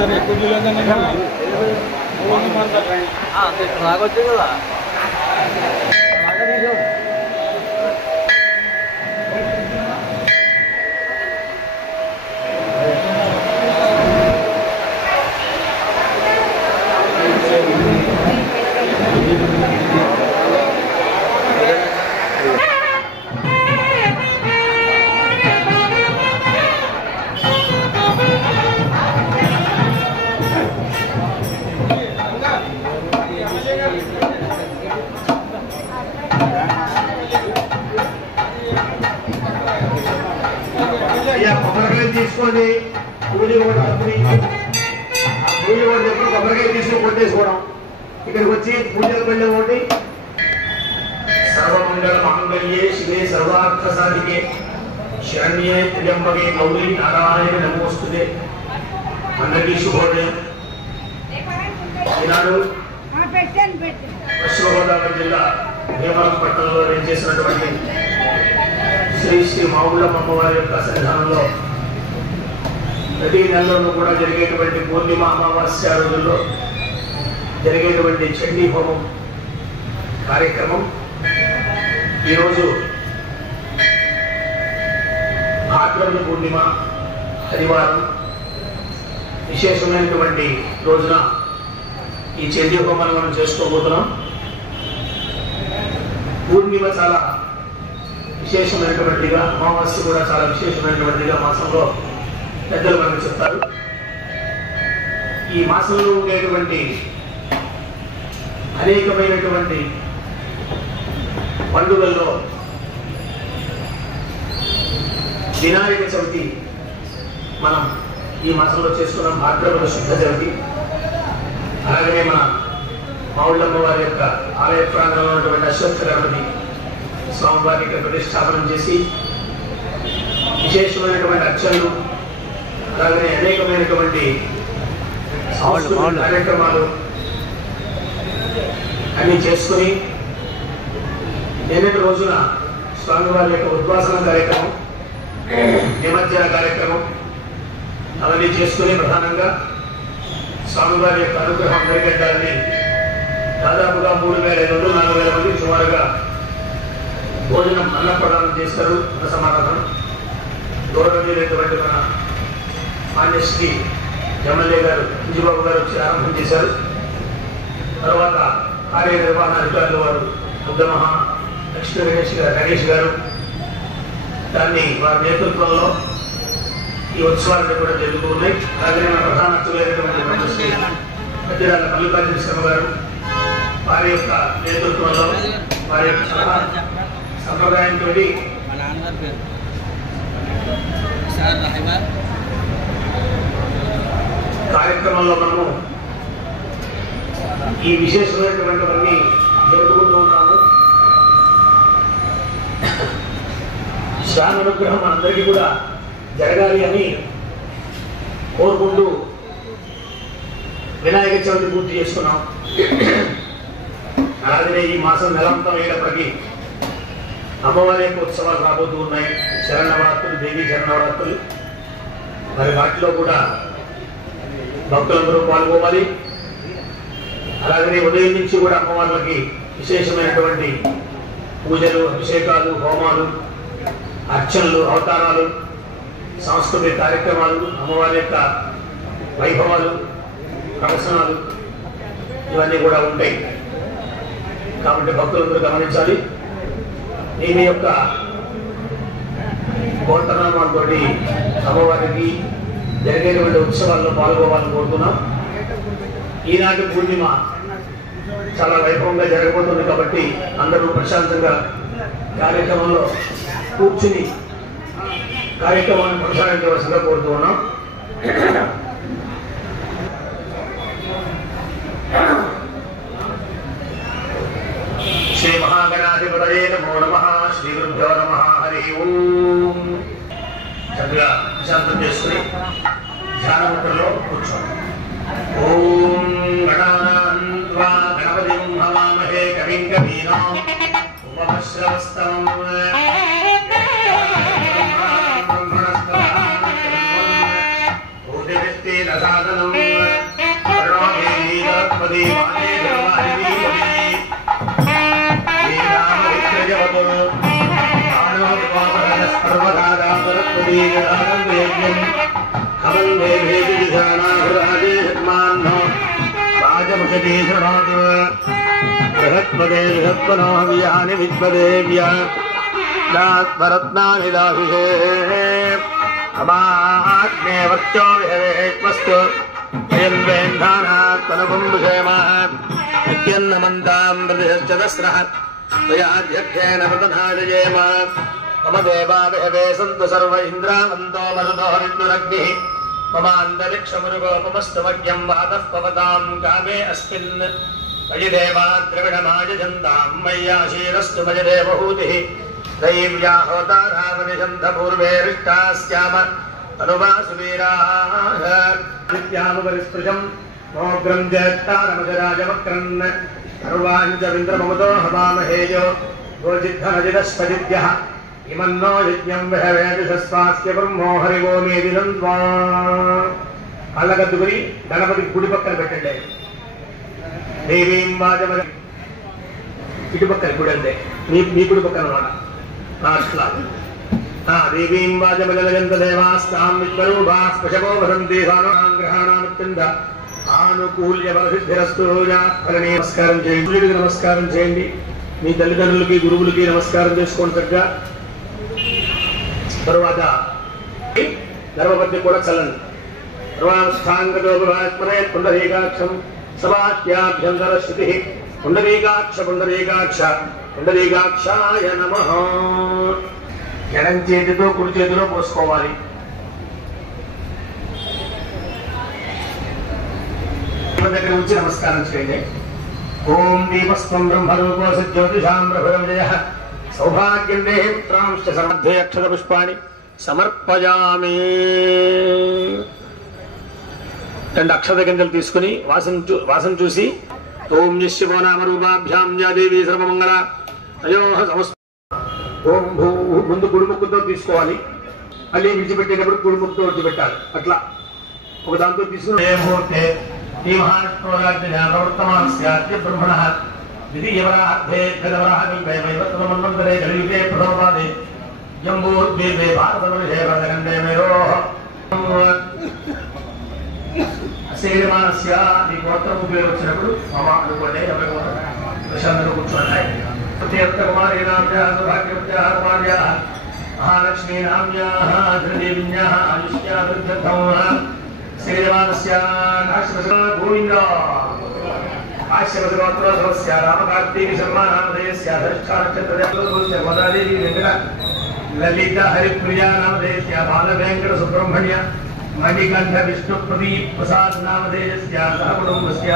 సరే రాకొచ్చు కదా తీసుకోండి పూజ కూడా పూజ కూడా చెప్పి కొబ్బరికాయ తీసుకుని కొట్టేసుకోవడం ఇక్కడికి వచ్చి పూజలు వెళ్ళి ఒకటి సర్వమంగళ మాంగళ్యే శివే సర్వార్థ సాధికే శరణ్యే త్ర్యంబకే గౌరీ నారాయణ నమోస్తుతే. అందరికీ శుభోదయం. ఈనాడు పశ్చిమ గోదావరి జిల్లా భీమవరం పట్టణంలో చేసినటువంటి శ్రీ శ్రీ మావుళ్ళమ్మ అమ్మవారి యొక్క సన్నిధానంలో ప్రతి నెలలోనూ కూడా జరిగేటువంటి పూర్ణిమ అమావాస్య రోజుల్లో జరిగేటువంటి చండీ హోమం కార్యక్రమం ఈరోజు భాద్రపద పూర్ణిమ ఆదివారం విశేషమైనటువంటి రోజున ఈ చండీ హోమాన్ని మనం చేసుకోబోతున్నాం. పూర్ణిమ చాలా విశేషమైనటువంటిగా, అమావాస్య కూడా చాలా విశేషమైనటువంటిగా మాసంలో పెద్దలు మనకు చెప్తారు. ఈ మాసంలో ఉండేటువంటి అనేకమైనటువంటి పండుగల్లో వినాయక చవితి మనం ఈ మాసంలో చేసుకున్నాం. భాద్రపద శుద్ధ చవితి. అలాగనే మన మావుళ్ళమ్మ వారి యొక్క ఆలయ ప్రాంగంలో ఉన్నటువంటి అశ్వత్థ గణపతి స్వామివారికి ప్రతిష్టాపనం చేసి విశేషమైనటువంటి అర్చనలు, అలాగనే అనేకమైనటువంటి కార్యక్రమాలు అన్ని చేసుకుని నిన్నటి రోజున స్వామివారి యొక్క ఉద్వాసన కార్యక్రమం, నిమజ్జన కార్యక్రమం అవన్నీ చేసుకుని ప్రధానంగా స్వామివారి యొక్క అనుగ్రహం అందరికీ దాదాపుగా 3,500-4,000 మంది సుమారుగా భోజనం అన్నప్రదానం చేస్తారు. అన్న సమారాధన గౌరవనీయులైనటువంటి మన మాన్యశ్రీ ఎమ్మెల్యే గారు ఇంజిబాబు గారు వచ్చి ఆరంభం చేశారు. తర్వాత కార్యనిర్వహణ అధికారులు వారు ముద్దమహా లక్ష్మీ గణేష్ గారు దాన్ని వారి నేతృత్వంలో ఈ ఉత్సవాలు కూడా జరుగుతూ ఉన్నాయి. అలాగే మన ప్రధాన అర్చకులైనటువంటి పెద్దరాల మల్లికార్జున శర్మ గారు వారి యొక్క నేతృత్వంలో వారి యొక్క సలహా సంప్రదాయంతో కార్యక్రమంలో మనము ఈ విశేషమైనటువంటివన్నీ జరుపుకుంటూ ఉన్నాము. స్వామి అనుగ్రహం మనందరికీ కూడా జరగాలి అని కోరుకుంటూ వినాయక చవితి పూర్తి చేసుకున్నాం. అలాగే ఈ మాసం నెలంతం అయ్యేటప్పటికీ అమ్మవారి యొక్క ఉత్సవాలు రాబోతూ ఉన్నాయి. శరణవరాత్రులు, దేవీ శరణవరాత్రులు. మరి వాటిలో కూడా భక్తులందరూ పాల్గొవాలి. అలాగనే ఉదయం నుంచి కూడా అమ్మవార్లకి విశేషమైనటువంటి పూజలు, అభిషేకాలు, హోమాలు, అర్చనలు, అవతారాలు, సాంస్కృతిక కార్యక్రమాలు, అమ్మవారి యొక్క వైభవాలు, ప్రదర్శనలు ఇవన్నీ కూడా ఉంటాయి. కాబట్టి భక్తులందరూ గమనించాలి. మీ యొక్క కోటనామాలతో అమ్మవారికి జరిగేటువంటి ఉత్సవాల్లో పాల్గొవాలని కోరుతున్నాం. ఈనాటి పూర్ణిమ చాలా వైభవంగా జరగబోతుంది కాబట్టి అందరూ ప్రశాంతంగా కార్యక్రమంలో కూర్చుని కార్యక్రమాన్ని కొనసాగించవలసిందిగా కోరుతూ ఉన్నాం. శ్రీ మహాగణాధిపతయే నమో నమః. శ్రీ గురుభ్యో నమః. హరి ఓం. చక్కగా ప్రశాంతం చేసుకుని ధ్యానముద్రలో కూర్చోండి. ఓం గణానాం త్వా గణపతిం హవామహే కవిం కవీనాం ఉపమశ్రవస్తమం బ్రహ్మణస్పదాం ఓదివిస్తే రసాదనం శ్రీమతి శరణాతు బృహత్పదే బృహత్పనావ్యాని విద్వదేవ్య దాత్మరత్నాని దాశుషే అమాగ్నే వర్చో విహవేత్మస్తు అయం వేంధానాత్మనుపుంభుషేమ నిత్యన్నమంతాం ప్రతిశ్చదస్రః త్వయాధ్యక్షేణ ప్రతనాజయేమ మమ దేవా విహవే సంతు సర్వ ఇంద్రావంతో మరుతో విష్ణురగ్నిః మమాంతరిక్షమురుగోపమస్తమజ్ఞం వాతః పవతాం కామే అస్మిన్ మయి దేవా ద్రవిణమాయజంతాం మయ్యాశీరస్తు మయ దేవహూతిః దైవ్యా హోతారామనిషంధ పూర్వే రిష్టాస్యామ తనువాసు వీరాః నిత్యాముపరిస్పృశం మోగ్రం జ్యేష్ఠారమజరాజవక్రన్ సర్వాంచవింద్రమముతో హవామహేజో గోజిద్ధమజిదస్పజిద్యః ఇమన్నో యజ్ఞం విహవేదిశస్వాస్య బ్రహ్మో హరివో మేదినంద్వా కళ్ళగద్దుకుని గణపతి గుడి పక్కన పెట్టండి. దేవీం వాజమల ఇటు పక్కన గుడి అంతే మీ గుడి పక్కన మాట అట్లా దేవీం వాజమలయంత దేవాస్తాం విద్వరూపా స్పశవో వదంతి సానుగ్రహాణాత్యంత ఆనుకూల్య వరసిద్ధిరస్తు ఫలనే నమస్కారం చేయండి. సూర్యుడికి నమస్కారం చేయండి. మీ తల్లిదండ్రులకి గురువులకి నమస్కారం చేసుకోండి చక్కగా. తరువాత గర్భపతి కూడా చల్లండి. సర్వాంస్థాంగతోపరాత్మనే పుండరీకాక్షం సమాఖ్యాభ్యంతర స్థితి పుండరీకాక్ష పుండరీకాక్ష పుండరీకాక్షాయ నమః. ఎడం చేతితో కుడి చేతిలో పోసుకోవాలి. దగ్గర ఉంచి నమస్కారం చేయండి. ఓం దీపస్వం బ్రహ్మరూపో సజ్యోతిషాం ప్రభవిజయః సౌభాగ్యం దేహి పుత్రాంశ్చ సమర్థే అక్షత పుష్పాణి సమర్పయామి. 2 అక్షత గింజలు తీసుకుని వాసన చూసి ఓం యశివో నామ రూపాభ్యాం యా దేవీ సర్వమంగళ అయోహ సమస్త. ఓం భూ ముందు గుడిముక్కుతో తీసుకోవాలి. మళ్ళీ విడిచిపెట్టేటప్పుడు గుడిముక్కుతో విడిచిపెట్టాలి. అట్లా ఒక దాంతో తీసుకుని ముహూర్తే ఈ మహాత్మవర్తమానస్యాద్య బ్రహ్మణః ద్వితీయవరాహే గదవరాహకల్పయమైవత్తమన్వంతరే కలియుగే ప్రథమపాదే జంబూద్వీపే భారతవర్షే వరదఖండే మేరోః అసేయమానస్య ఈ గోత్రము పేరు వచ్చినప్పుడు మమ అనుకోండి. ప్రశాంతంగా కూర్చోండి. ప్రత్యేకకుమారీనామ్యాः సౌభాగ్యవత్యాः కుమార్యాः మహాలక్ష్మీనామ్యాः ధృదేవిన్యాः ఆయుష్యాభివృద్ధ్యర్థం శ్రీమానస్య గోవింద ఆశ్రమస్య రామకార్తీక శర్మా నామధేయస్య ధరిష్ఠా నక్షత్రదేవస్య గోదాదేవి వెంకట లలిత హరిప్రియా నామధేయస్య బాలవేంకట సుబ్రహ్మణ్య మణికంఠ విష్ణు ప్రదీప్ ప్రసాద్ నామధేయస్య సహ కుటుంబస్య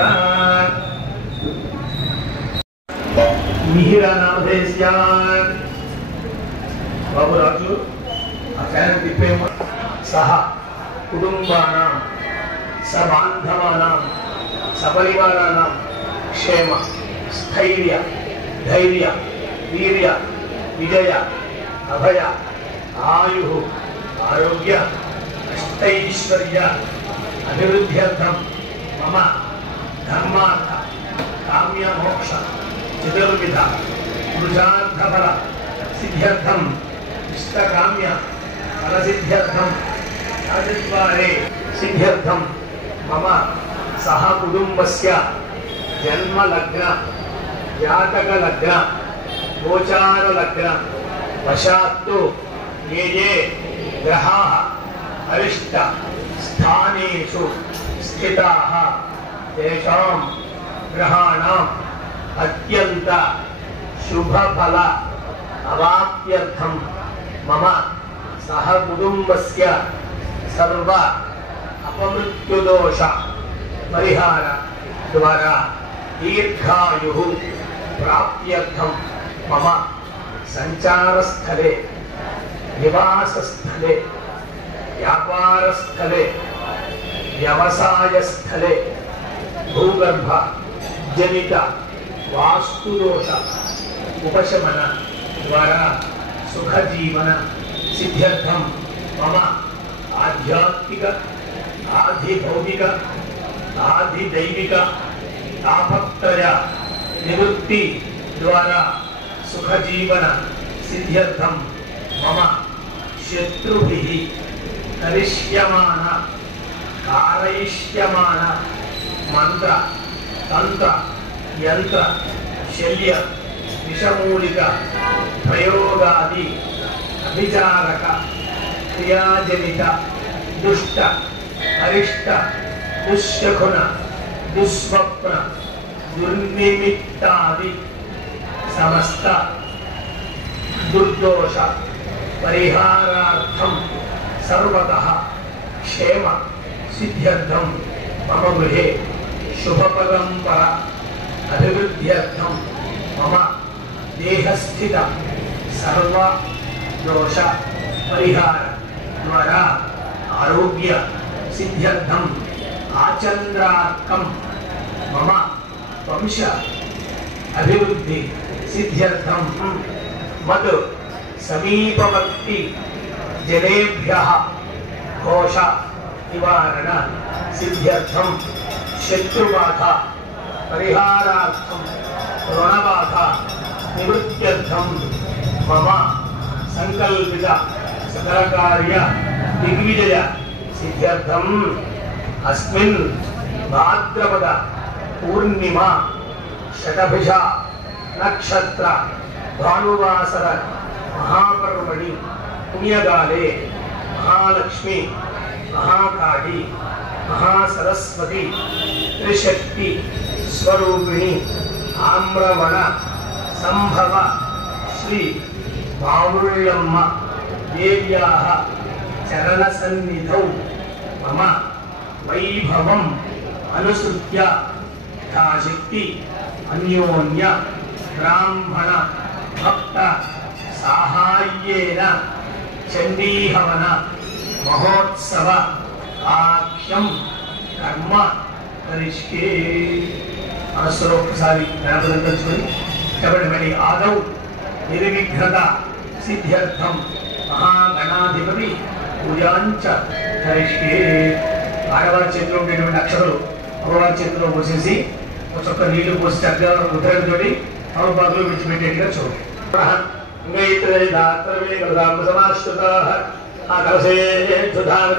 మిహిర నామధేయస్య. బాబురాజు ఆ ఫ్యాన్ తిప్పేమో సహ కుటుంబానాం సబాంధవానాం సపరివారానాం క్షేమ స్థైర్య ధైర్య వీర్య విజయ అభయ ఆయు ఆరోగ్య అష్టైశ్వర్య అభివృద్ధ్యర్థం మమ ధర్మార్థ కామ్య మోక్ష చతుర్విధ పురుషార్థఫల సిద్ధ్యర్థం ఇష్టకామ్య ఫలసిద్ధ్యర్థం రాజద్వారే సిద్ధ్యర్థం మమ సహ కుటుంబస్య జన్మ లగ్న జాతక లగ్న గోచార లగ్న వశాత్తు ఏ గ్రహాః అరిష్ట స్థానేషు స్థితాః తేషాం గ్రహాణాం అత్యంత శుభఫల అవాప్త్యర్థం మమ సహ కుటుంబస్య సర్వ అపమృత్యుదోష పరిహార ద్వారా దీర్ఘాయుః ప్రాప్త్యర్థం మమ సంచారస్థలే నివాసస్థలే వ్యాపారస్థలే వ్యవసాయస్థలే భూగర్భ జనిత వాస్తుదోష ఉపశమన ద్వారా సుఖజీవన సిద్ధ్యర్థం మమ ఆధ్యాత్మిక ఆధిభౌతిక ఆధిదైవిక తాపత్రయ నివృత్తి ద్వారా సుఖజీవన సిద్ధ్యర్థం మమ శత్రుభిః కరిష్యమాన కారయిష్యమాన మంత్ర తంత్ర యంత్ర శల్య విషమూలిక ప్రయోగాది అభిచారక క్రియాజనిత దుష్ట అరిష్ట దుశ్శకున దుస్వప్న దుర్నిమిత్తాది సమస్త దుర్దోష పరిహారార్థం సర్వతః క్షేమ సిద్ధ్యర్థం మమ గృహే శుభపరంపర అభివృద్ధ్యర్థం మమ దేహస్థిత సర్వ దోష పరిహార ద్వారా ఆరోగ్య సిద్ధ్యర్థం ఆచంద్రార్కం మమ వంశ అభివృద్ధి సిద్ధ్యర్థం మద్ సమీపవర్తి జనేభ్యః ఘోష నివారణ సిద్ధ్యర్థం శత్రుబాధ పరిహారార్థం రుణబాధ నివృత్త్యర్థం మమ సంకల్పిత సకలకార్య దిగ్విజయ సిద్ధ్యర్థం అస్మిన్ భాద్రపద పూర్ణిమ శతభిష నక్షత్ర భానువాసర మహాపర్వణి పుణ్యకాలే మహాలక్ష్మి మహాకాళి మహాసరస్వతి త్రిశక్తి స్వరూపిణి ఆమ్రవణ సంభవ శ్రీ మావుళ్ళమ్మ దేవ్యాః చరణ సన్నిధౌ మమ వైభవం అనుసృత్య యథాశక్తి అన్యోన్య బ్రాహ్మణ భక్త సాహాయ్యేన చండీహవన మహోత్సవ ఆఖ్యం కర్మ కరిష్యే. మనస్సులో ఒకసారి గణపతిని తలుచుకొని చెప్పండి. మళ్ళీ ఆదౌ నిర్విఘ్నత సిద్ధ్యర్థం మహాగణాధిపతి పూజాంచ కరిష్యే. ఆడవారి చేతిలో ఉండేటువంటి అక్షరాలు అమ్మవారి చేతిలో పోసేసి ఒక చొక్క నీళ్లు పోసి చక్కగా ఉత్తరంతో అమ్మపాకులు విడిచిపెట్టేట్టుగా చూడండి.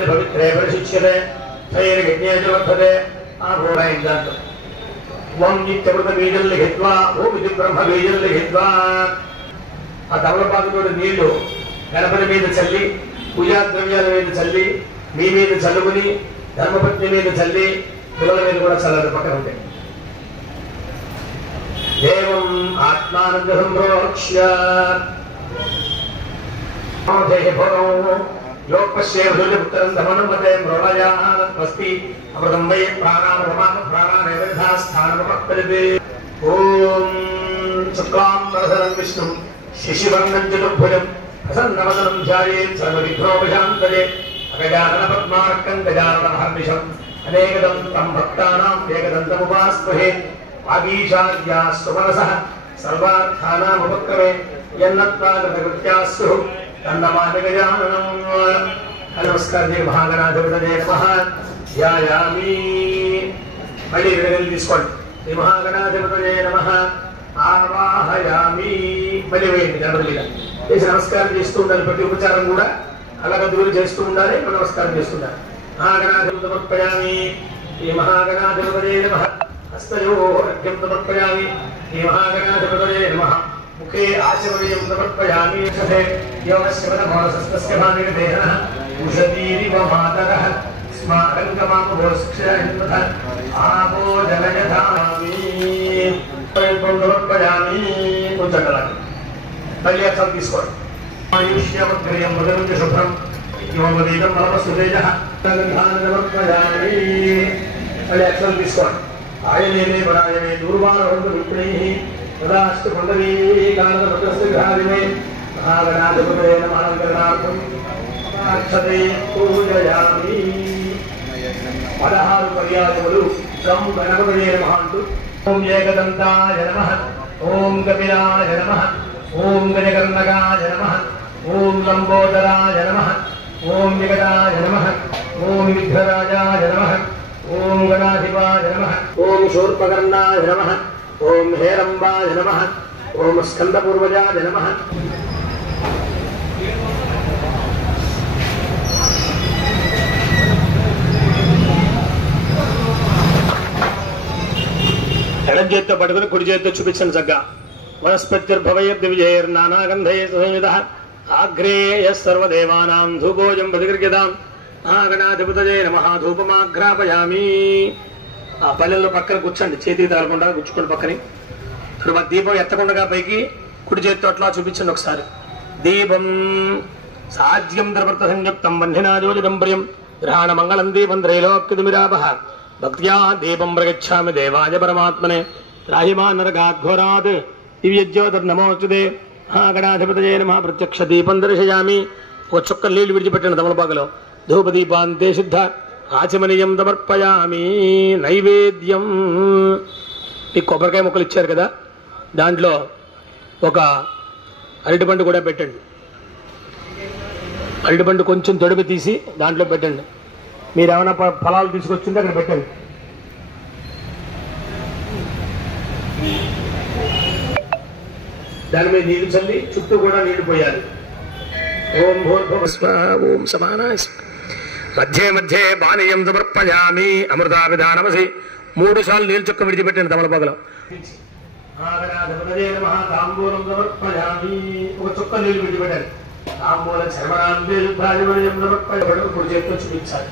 పవిత్రే పరిశిచ్యతే వర్ధతే ఓం నిత్యమృత బీజం లిఖిత్వా ఓం ఇది బ్రహ్మ బీజం లిఖిత్వా. ఆ తమలపాకుతో నీళ్లు గణపతి మీద చల్లి పూజా ద్రవ్యాల మీద చల్లి మీ మీద చల్లుకుని ధర్మపత్ని మీద చల్లి పిల్లల మీద కూడా చల్లాలి పక్కన ఉంటాయి. దేవం ఆత్మానంద సంప్రోక్ష్య యోగపశ్యేపుత్రం ధమనుమతే మృళయాస్తి అమృతం వై ప్రాణానైవేద్యాస్థానమపరిదే. ఓం శుక్లాంబరధరం విష్ణుం శశివర్ణం చతుర్భుజం ప్రసన్నవదనం ధ్యాయేత్ సర్వవిఘ్నోపశాంతయే. అగజానన పద్మార్కం గజాననమహర్నిశం అనేకదం తం భక్తానాం ఏకదంతముపాస్మహే. వాగీశాద్యాస్తు మనసః సర్వార్థానాముపక్రమే యన్నత్వాగతకృత్యాస్తు తన్నమామి గజాననం. నమస్కారం. మహాగణాధిపతయే నమః. ధ్యాయామి. మళ్ళీ విడగలు తీసుకోండి. శ్రీ మహాగణాధిపతయే నమః. ఆవాహయామి. మళ్ళీ వేయండి గణపతి మీద చేసి నమస్కారం చేస్తూ ఉండాలి. ప్రతి ఉపచారం కూడా అలగదులు చేస్తూ ఉండాలి. నమస్కారం చేస్తుండాలి. మహాగణాధిపతి సమర్పయామి. శ్రీ మహాగణాధిపతయే నమః. హస్తయోర్ఘ్యం సమర్పయామి. శ్రీ మహాగణాధిపతయే నమః. ముఖే ఆచమనీయం సమర్పయామి. యోగస్యవనమోసస్తస్య భానిగదేహనః ఉషతీరివ మాతరః స్మారంగమామభో శిక్షయన్మథ ఆపో జనయథామి. సమర్పయామి. కొంచెం మళ్ళీ అర్థం తీసుకోండి. ఆయుష్యమగ్రయం మృగం శుభ్రం యోగదీతం మలమసుతేజ సమర్పయామి. మళ్ళీ అక్షరం తీసుకోండి. ఆయనే బడాయమే దూర్వారవంతు విప్ణై తదాస్తు మండలీ కాలదమతస్గ్రహాదిమే. మహాగణాధిపతయే నమః. గణార్థం అక్షతే పూజయామి. 16 పర్యాయములు గం గణపతయే నమః అంటూ ఓం ఏకదంతాయ నమః. ఓం కపిలాయ నమః. ఓం గజకర్ణకాయ నమః. ఓం లంబోదరాయ నమః. ఓం వికటాయ నమః. ఓం విఘ్నరాజాయ నమః. ఓం గణాధిపాయ నమః. ఓం శూర్పకర్ణాయ నమః. ఓం హేరంబాయ నమః. ఓం స్కందపూర్వజాయ నమః. ఎడం చేత్తో పట్టుకుని కుడి చేత్తో చూపించండి చక్కగా. వనస్పతిర్భవయద్విజయర్నానాగంధైర్సంయుధ ఆగ్రేయ సర్వదేవానాం ధూపోజం ప్రతిగృహ్యతాం మహాగణాధిపతయే నమః ధూపమాఘ్రాపయామి. ఆ పల్లెల్లో పక్కన కూర్చోండి, చేతికి తగలకుండా కూర్చుకోండి పక్కని. తర్వాత దీపం ఎత్తకుండా పైకి కుడి చేతితో అట్లా చూపించండి ఒకసారి. దీపం సాధ్యం ద్రవృత సంయుక్తం బంధినాజోజితం ప్రియం గ్రహణ మంగళం దీపం త్రైలోక్యతిమిరాపః భక్త్యా దీపం ప్రగచ్ఛామి దేవాయ పరమాత్మనే రాహిమా నరకాఘోరాత్ దివ్యజ్యోతిర్నమోస్తుతే మహాగణాధిపతయే నమః. ప్రత్యక్ష దీపం దర్శయామి. ఒక చుక్క నీళ్లు విడిచిపెట్టిన తమలపాకలో ధూపదీపాంతే శుద్ధ ఆచమనీయం సమర్పయామి. నైవేద్యం ఈ కొబ్బరికాయ ముక్కలు ఇచ్చారు కదా, దాంట్లో ఒక అరటిపండు కూడా పెట్టండి. అరటిపండు కొంచెం తొడిపి తీసి దాంట్లో పెట్టండి. మీరు ఏమైనా ఫలాలు తీసుకొచ్చింటే అక్కడ పెట్టండి. దాని మీద నీళ్లు చల్లి చుట్టూ కూడా నీళ్లు పోయాలి. ఓం భూర్భువస్వ ఓం సమానాయ మధ్యే మధ్యే పానీయం సమర్పయామి అమృతాభిధానమసి. 3 సార్లు నీళ్ళు చుక్క విడిచిపెట్టిన తమలపాకలో తాంబూలం సమర్పయామి. ఒక చుక్క నీళ్లు విడిచిపెట్టాలి. తాంబూల చర్మరాంబేయుద్ధాధిపత్యం సమర్పయబడు. ఇప్పుడు చేతితో చూపించాలి.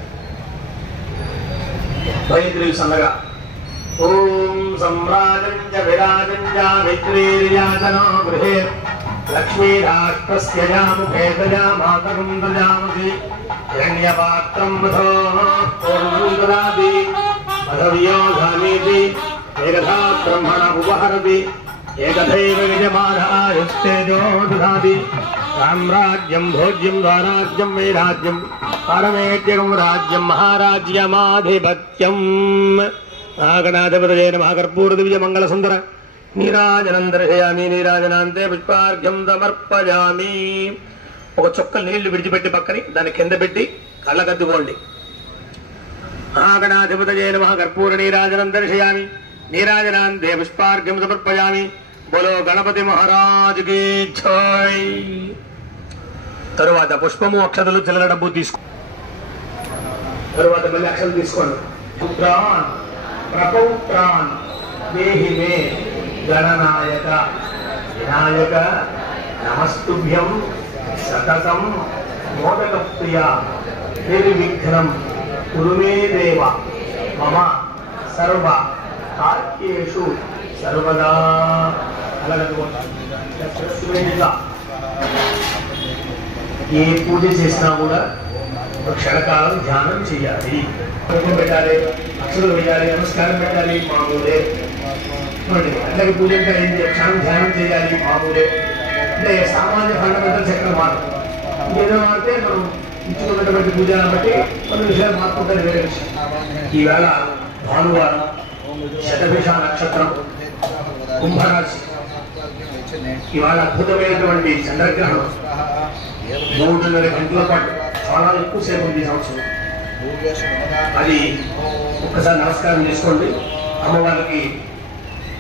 భయంత్రులు సన్నగా ఓం సమ్రాజం చ విరాజం చ మిత్రేర్యాచనో గృహే లక్ష్మీరాష్ట్రస్య ముఖే దయామాతరం దయామసి హిరణ్యపాత్రం మధో పూర్ణం దదాతి మధవ్యో ధామీతి ఏకథా బ్రహ్మణ ఉపహరతి ఏకథైవ యజమానాయుస్తేజో దదాతి సామ్రాజ్యం భోజ్యం ద్వారాజ్యం వైరాజ్యం పరమేత్యగం రాజ్యం మహారాజ్యమాధిపత్యం. మహాగణాధిపతయే నమః. కర్పూర దివ్య మంగళ సుందర నీరాజనం దర్శయామి. నీరాజనాంతే పుష్పార్ఘ్యం సమర్పయామి. ఒక చుక్క నీళ్లు విడిచిపెట్టి పక్కని దాన్ని కింద పెట్టి కళ్ళకద్దుకోండి. మహాగణాధిపతయే నమః. కర్పూర నీరాజనం దర్శయామి. నీరాజనాంతే పుష్పార్ఘ్యం సమర్పయామి. బోలో గణపతి మహారాజ్ కీ జై. తరువాత పుష్పము అక్షతలు చిల్లర డబ్బు తీసుకో. తరువాత మళ్ళీ అక్షతలు తీసుకోండి. పుత్రాన్ ప్రపౌత్రాన్ దేహి మే గణనాయక వినాయక నమస్తుభ్యం సతతం మోదక ప్రియ నిర్విఘ్నం కురుమే దేవ మమ సర్వ కార్యేషు సర్వదా. ఏ పూజ చేసినా కూడా ఒక క్షణకాలం ధ్యానం చేయాలి. పెట్టాలి, అక్షరాలు వేయాలి, నమస్కారం పెట్టాలి, మామూలే. అట్లాగే పూజ అంటే ఏంటి? క్షణం ధ్యానం చేయాలి, మామూలే. అంటే సామాన్య ఫండమెంటల్ చక్రం మారు. ఏదో అంటే మనం ఇచ్చుకున్నటువంటి పూజలను బట్టి కొన్ని విషయాలు మార్పుకుంటే వేరే విషయం. ఈవేళ భానువారం, శతభిష నక్షత్రం, కుంభరాశి. ఇవాళ అద్భుతమైనటువంటి చంద్రగ్రహణం 3.5 గంటల పాటు చాలా ఎక్కువసేపు ఉంది సంవత్సరం. అది ఒక్కసారి నమస్కారం చేసుకోండి. అమ్మవారికి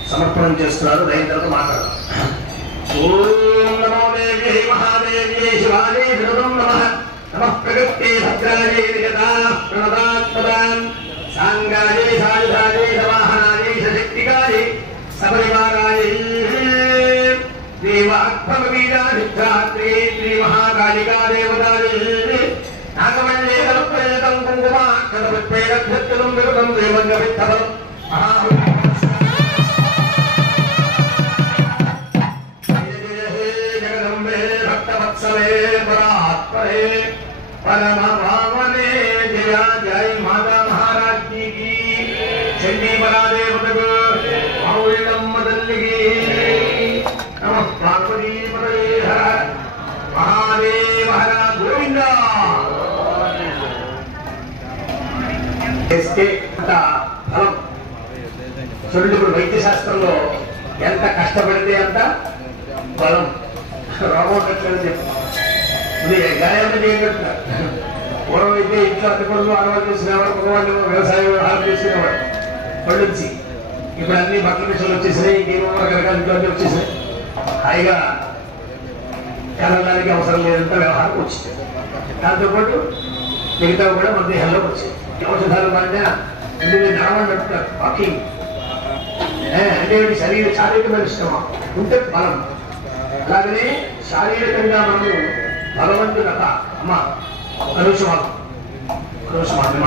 సమర్పణం చేస్తున్నారు. అయిన తర్వాత మాట్లాడాలి. ఓం నమో దేవ్యై మహాదేవ్యై శివాయై ధృతం నమః. నమః ప్రకృతే భద్రాయై యదా ప్రణదాత్పదాన్ సాంగాయై సాయుధాయై సవాహనాయై సశక్తికాయై సపరివారాయై దేవాత్మవీరాధిష్టాత్రే శ్రీ మహాకాళికా దేవతాయై నాగమల్లే కల్పయతం కుంకుమాక్షరపుష్పైరక్షత్రం విరుదం దేవంగవిత్తవం జగదంబే భక్తవత్సలే పరాత్పరే పరమ భావనే జయ జయ మాతా మహారాజ్ की చండీ పరాదేవతకు మౌళమ్మ తల్లికి నమః. పార్వతీ పదే హర మహాదేవ హర గోవింద. చూడండి, ఇప్పుడు వైద్య శాస్త్రంలో ఎంత కష్టపడితే అంత బలం. రాబోట్లేదు చెప్పి గాయాలు చేయగలుగుతున్నారు. పూర్వం అయితే ఇంట్లో అద్దెకొడుకు ఆడవాళ్ళు చేసినవాడు, మగవాళ్ళు వ్యవసాయ వ్యవహారం చేసుకునేవాడు పండించి. ఇప్పుడు అన్ని బట్టల మిషన్లు వచ్చేసినాయి, ఇంకేమో రకరకాల ఇంట్లో అన్నీ వచ్చేసినాయి. హాయిగా కలడానికి అవసరం లేదంత వ్యవహారం వచ్చింది. దాంతోపాటు మిగతా కూడా మన దేహంలోకి వచ్చాయి. ఔషధాలు వాడినా నడవండి అంటున్నారు. వాకింగ్ అంటే శారీరకమైన శ్రమ ఉంటే బలం. అలాగనే శారీరకంగా మనము భగవంతుని అమ్మ అనుషమాలు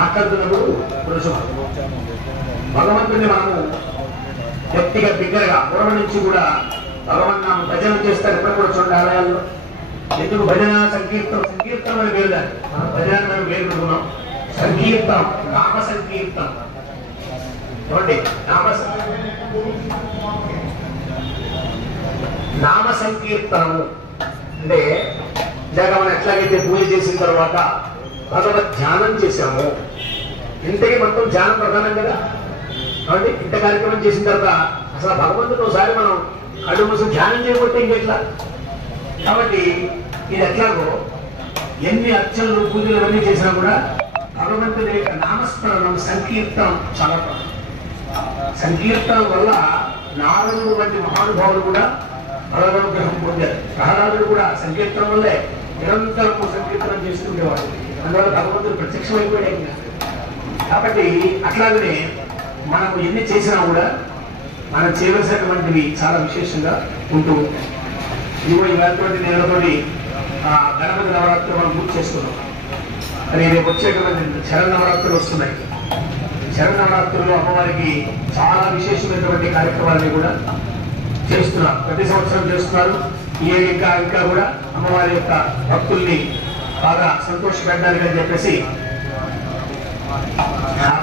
మాట్లాడుతున్నప్పుడు భగవంతుని మనము గట్టిగా బిగ్గరగా పూర్వం నుంచి కూడా భగవన్నామ భజన చేస్తారు. ఎప్పుడు కూడా చూడండి ఆలయాల్లో. ఎందుకు భజన సంకీర్తనం అని పేరు దాన్ని. మనం భజన మనం పేరు పెట్టుకున్నాం. సంకీర్తనం, నామ సంకీర్తనం. చూడండి నామ సంకీర్తనము అంటే ఇందాక మనం ఎట్లాగైతే పూజ చేసిన తర్వాత భగవద్ ధ్యానం చేశాము. ఇంతకీ మొత్తం ధ్యానం ప్రధానం కదా. కాబట్టి ఇంత కార్యక్రమం చేసిన తర్వాత అసలు భగవంతుడు ఒకసారి మనం కళ్ళు మూసి ధ్యానం చేయబట్టే ఇంకెట్లా. కాబట్టి ఇది ఎట్లాగో ఎన్ని అర్చనలు పూజలు అన్నీ చేసినా కూడా భగవంతుడి యొక్క నామస్మరణం సంకీర్తనం చాలా సంకీర్తనం వల్ల నారదుడు వంటి మహానుభావులు కూడా భగవద్గ్రహం పొందారు. ప్రహ్లాదుడు కూడా సంకీర్తనం వల్లే నిరంతరం సంకీర్తనం చేస్తుండేవాడు. అందువల్ల భగవంతుడు ప్రత్యక్షమైపోయాడు. కాబట్టి అట్లాగనే మనము ఎన్ని చేసినా కూడా మనం చేయవలసినటువంటివి చాలా విశేషంగా ఉంటూ ఇదిగో ఇలాంటి నేలతోటి గణపతి నవరాత్రులు మనం పూర్తి చేసుకున్నాం. మరి రేపు వచ్చేటువంటి శరన్నవరాత్రులు వస్తున్నాయి. శరన్నవరాత్రుల్లో అమ్మవారికి చాలా విశేషమైనటువంటి కార్యక్రమాలని కూడా చేస్తున్నారు. ప్రతి సంవత్సరం చేస్తున్నారు. ఈ ఏడు ఇంకా కూడా అమ్మవారి యొక్క భక్తుల్ని బాగా సంతోషపెట్టడానికి అని చెప్పేసి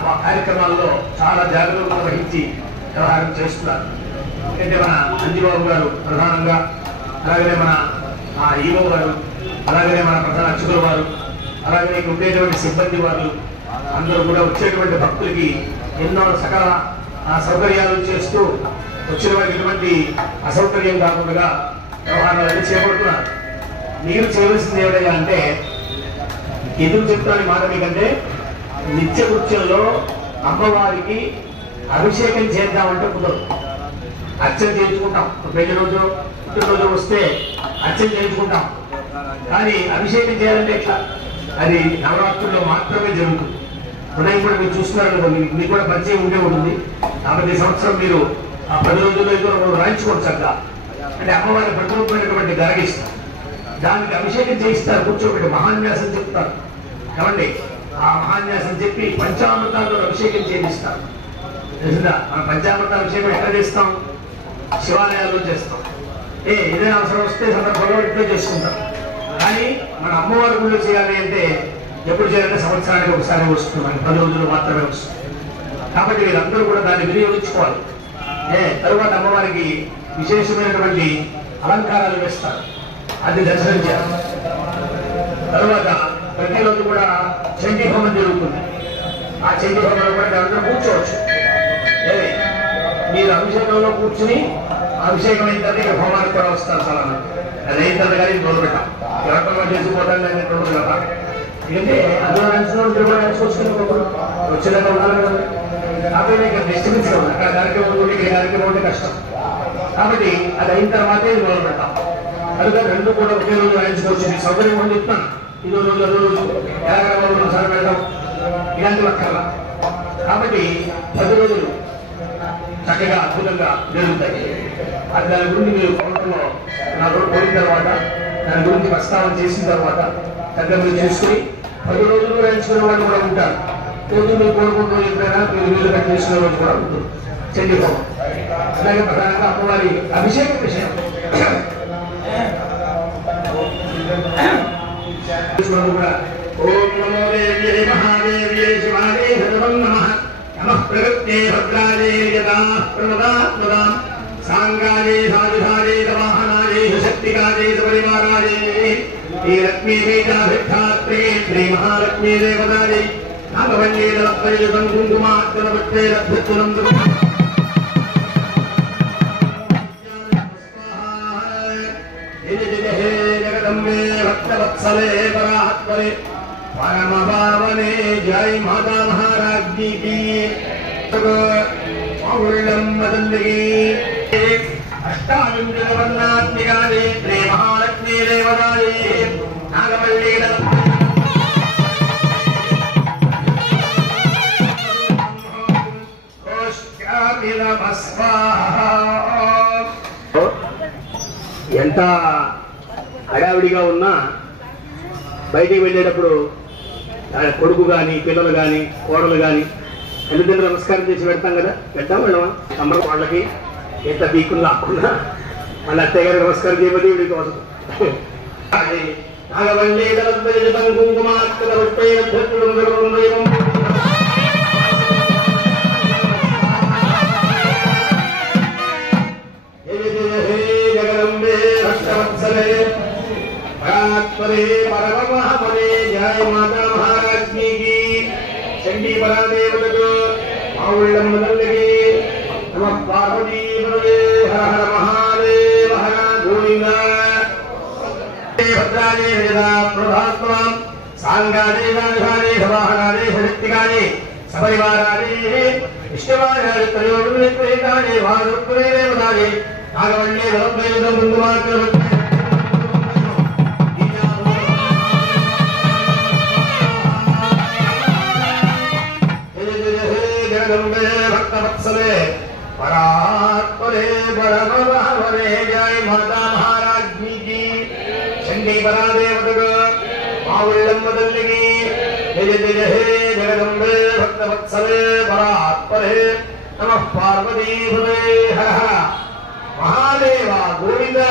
ఆ కార్యక్రమాల్లో చాలా జాగ్రత్తలు వహించి వ్యవహారం చేస్తున్నారు. అంటే మన అంజిబాబు గారు ప్రధానంగా, అలాగనే మన ఈవో గారు, అలాగనే మన ప్రధాన అర్చకుల వారు, అలాగే ఉండేటువంటి సిబ్బంది వారు అందరూ కూడా వచ్చేటువంటి భక్తులకి ఎన్నో సకల సౌకర్యాలు చేస్తూ వచ్చిన వారికి ఎటువంటి అసౌకర్యం కాకుండా వ్యవహారాలు చేపడుతున్నారు. మీరు చేయవలసింది ఏమిటంటే అంటే ఎందుకు చెప్తాను మాట మీకంటే నిత్య కృత్యంలో అమ్మవారికి అభిషేకం చేద్దామంటే కుదరదు. అర్చన చేయించుకుంటాం. ప్రతిరోజు పుట్టినరోజు వస్తే అర్చన చేయించుకుంటాం. కానీ అభిషేకం చేయాలంటే ఎట్లా? అది నవరాత్రుల్లో మాత్రమే జరుగుతుంది. ఉదయం కూడా మీరు చూస్తున్నారు కదా, మీకు కూడా పరిచయం ఉండే ఉంటుంది. కాబట్టి ఈ సంవత్సరం మీరు ఆ 10 రోజుల్లో ఏదో రాయించుకోవచ్చు అక్కడ. అంటే అమ్మవారి ప్రతిరూపమైనటువంటి గరగిస్తారు. దానికి అభిషేకం చేయిస్తారు. కూర్చోబెట్టి మహాన్యాసం చెప్తారు కాబట్టి ఆ మహాన్యాసం చెప్పి పంచామృతాలతో అభిషేకం చేయిస్తారు. తెలుసుదా? మనం పంచామృత అభిషేకం ఎక్కడ చేస్తాం? శివాలయాల్లో చేస్తాం. ఏదైనా అవసరం వస్తే సందర్భంలో ఇంట్లో చేసుకుంటాం. కానీ మన అమ్మవారి గుళ్ళు చేయాలి అంటే ఎప్పుడు చేయాలంటే సంవత్సరానికి ఒకసారి వస్తుంది. మనకి 10 రోజులు మాత్రమే వస్తుంది. కాబట్టి వీళ్ళందరూ కూడా దాన్ని వినియోగించుకోవాలి. తరువాత అమ్మవారికి విశేషమైనటువంటి అలంకారాలు వేస్తారు. అది దర్శనం చేయాలి. తరువాత ప్రతిరోజు కూడా చండీ హోమం జరుగుతుంది. ఆ చండీ హోమంలో కూడా అందరూ కూర్చోవచ్చు. మీరు అభిషేకంలో కూర్చుని అభిషేకం అయిన తర్వాత ఇక హోమానికి కూడా వస్తారు చాలా మంది. అది అయిన తర్వాత కానీ మొదలు పెట్టాం. ఎవరికన్నా చేసుకోవడానికి అనేటువంటి కదా. ఎందుకంటే అందులో నడుచుకుంటే కూడా నడుచుకొచ్చుకుని వచ్చేదాకా ఉండాలి కదా. కాబట్టి ఇక్కడ డిస్టర్బెన్స్ ఉంది. అక్కడ కార్యక్రమం ఉంటే ఇక్కడ కార్యక్రమం ఉంటే కష్టం. కాబట్టి అది అయిన తర్వాతే ఇది మొదలు పెడతాం. కనుక రెండు కూడా ఒకే రోజు రాయించుకోవచ్చు. మీకు సౌకర్యం అని చెప్తాను. ఇదో రోజు రోజు సార్ పెడతాం. ఇలాంటి అక్కర్లా. కాబట్టి 10 రోజులు చక్కగా అద్భుతంగా జరుగుతాయి. అది దాని గురించి మీరు పౌరంలో నాకు పోయిన తర్వాత దాని గురించి ప్రస్తావన చేసిన తర్వాత దగ్గర మీరు చూసుకుని 10 రోజులు రాయించుకునే వాళ్ళు కూడా ఉంటారు. రోజు మీరు కోరుకున్న రోజు ఎప్పుడైనా మీరు వీలు కట్ చేసుకునే రోజు కూడా ఉంటుంది. చండీహోమం అలాగే ప్రధానంగా అమ్మవారి అభిషేక విషయం కూడా ఓం నమో దేవ్యై మహాదేవ్యై శివాయై భగవన్ నమః నమః ప్రగత్యై భద్రాయై యదాః ప్రమదాత్మదాం సాంగాయై సాధుధాయై వాహనాయై శక్తికాయై పరివారాయై శ్రీ లక్ష్మీ బీజాభిష్టాత్రే శ్రీ మహాలక్ష్మీ దేవతాయై నాగవల్యై దళత్వయుతం కుంకుమార్చనవత్తే లభ్యతులం जगदम्बे भक्तवत्सले परात्परे परम पावने जय माता महाराज्ञी की माहुल्यम वदन्ति अष्टाविंशतिवर्णात्मिकायै श्री महालक्ष्मी देवतायै नागवल्ली स्वाहा ఎంత హడావిడిగా ఉన్నా బయటికి వెళ్ళేటప్పుడు కొడుకు కానీ పిల్లలు కానీ కోడలు కానీ తల్లిదండ్రులు నమస్కారం చేసి పెడతాం కదా, వెళ్ళమా అమ్మ వాళ్ళకి ఎంత బీకులు లాక్కున్నా మళ్ళీ అత్తయ్య గారికి నమస్కారం చేయబడి వీడికి అవసరం. जय माता महाराज्ञी की चंडी परादेवतको माउल्लम्म तल्लिकी नमः पार्वती पतये हर हर महादेव हर गोविंद भद्राणे वेदा प्रभास्त्वं सांगादे गाधाने सवाहनादे शक्तिकाने सपरिवारादे इष्टवारादे त्रयोदशेकाने वारुत्तरे देवताने नागवल्ले धर्मवेदं बन्धुमात्र भक्तवत्सले परात्परे परमवरे जय माता महाराज्ञी की चंडी परादेवतको माउल्लम्म तल्लिकी जय जय हे जगदम्बे भक्तवत्सले परात्परे नमः पार्वती पतये हर हर महादेव गोविंद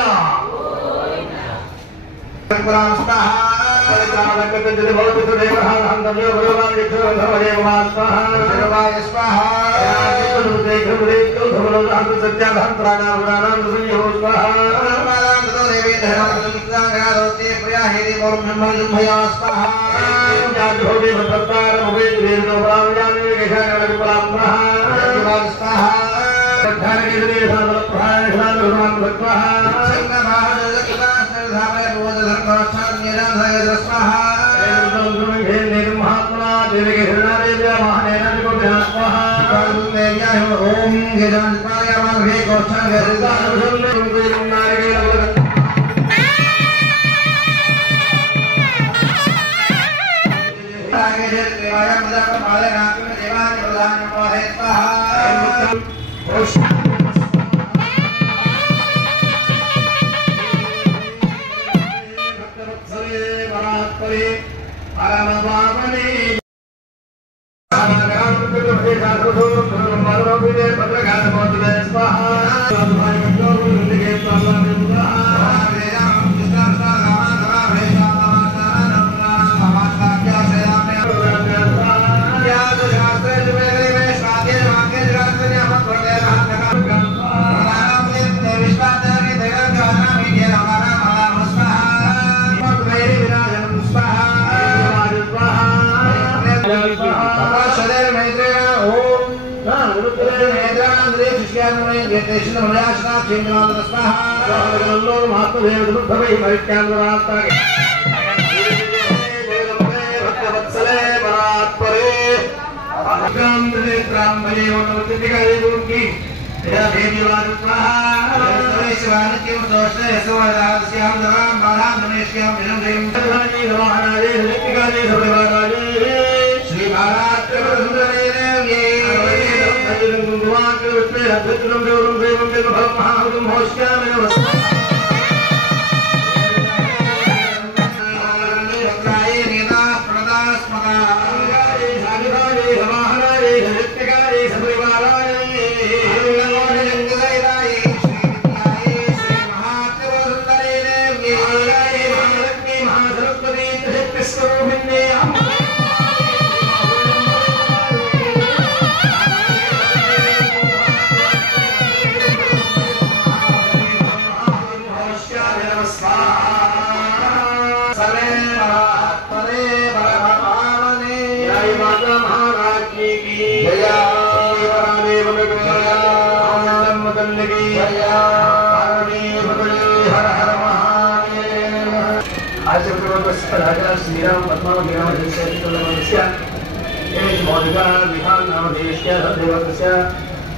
श्रीराम पद्मावती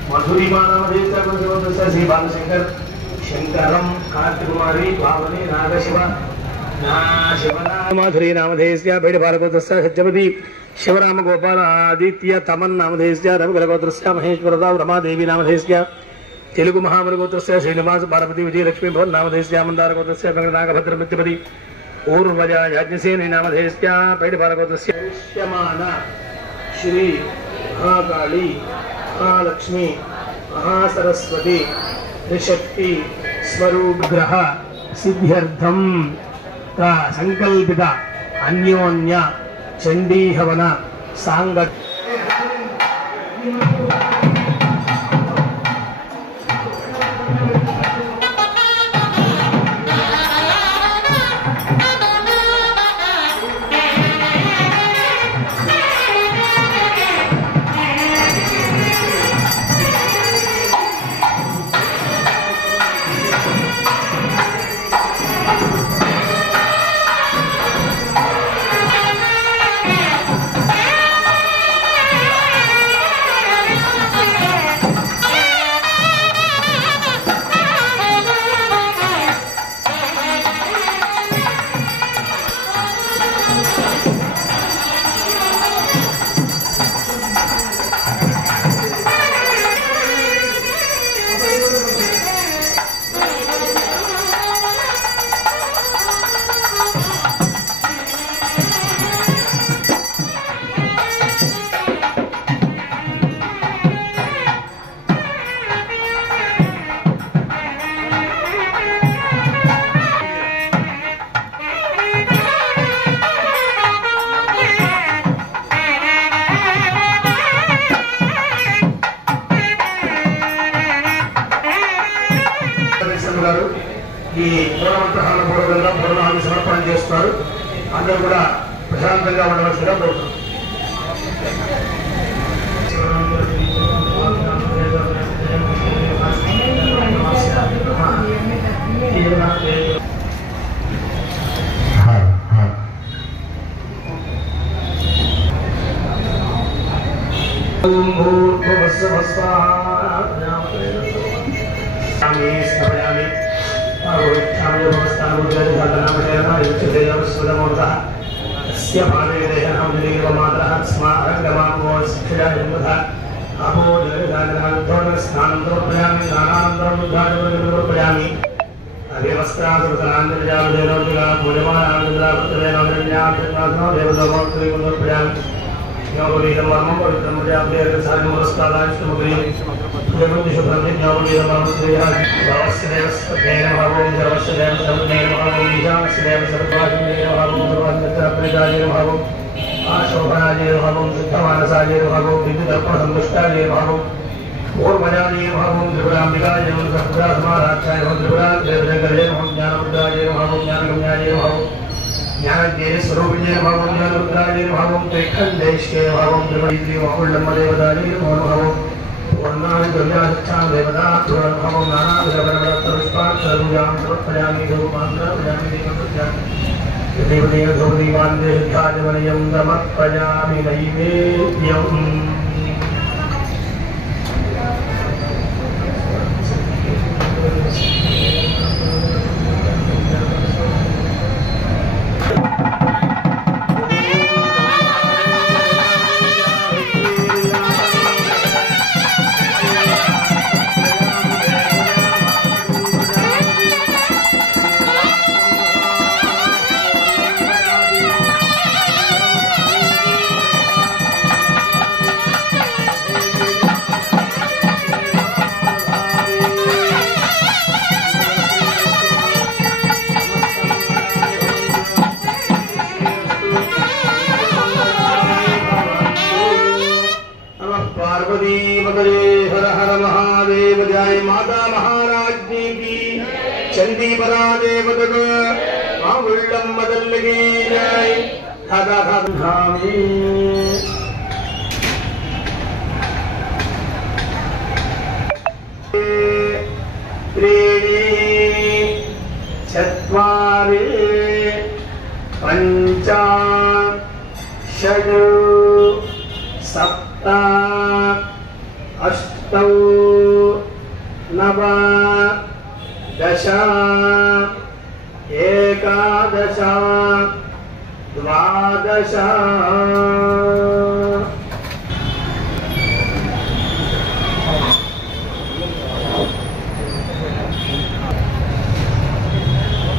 मधुरिमा श्री बालशंकर शंकरम कार्तिकुमारी भावनी नागशिव माधुरी नामधेयस्य बैडबालगोत्रस्य सज्जपति शिवराम गोपाल आदित्य तमन नामधेयस्य रविकुलगोत्रस्य महेश्वरराव रमादेवी नामधेयस्य తెలుగు మహామృగోత్రస్య శ్రీనివాస పార్వతి విజయలక్ష్మీ భవన్ నామధేయస్యామందారగోత్రస్య వెంకటనాగభద్రమిత్యపతి ఊర్వజా యాజ్ఞసేని నామధేయస్య పైడిపాలగోత్రస్య దృశ్యమాన శ్రీ మహాకాళి మహాలక్ష్మి మహాసరస్వతి త్రిశక్తి స్వరూపగ్రహ సిద్ధ్యర్థం సంకల్పిత అన్యోన్య చండీహవన సాంగ ఈ పూర్ణమంత్రహాల పూర్వకంగా పూర్ణాన్ని సమర్పణ చేస్తారు. అందరూ కూడా ప్రశాంతంగా ఉండవలసిగా కోరుతారు.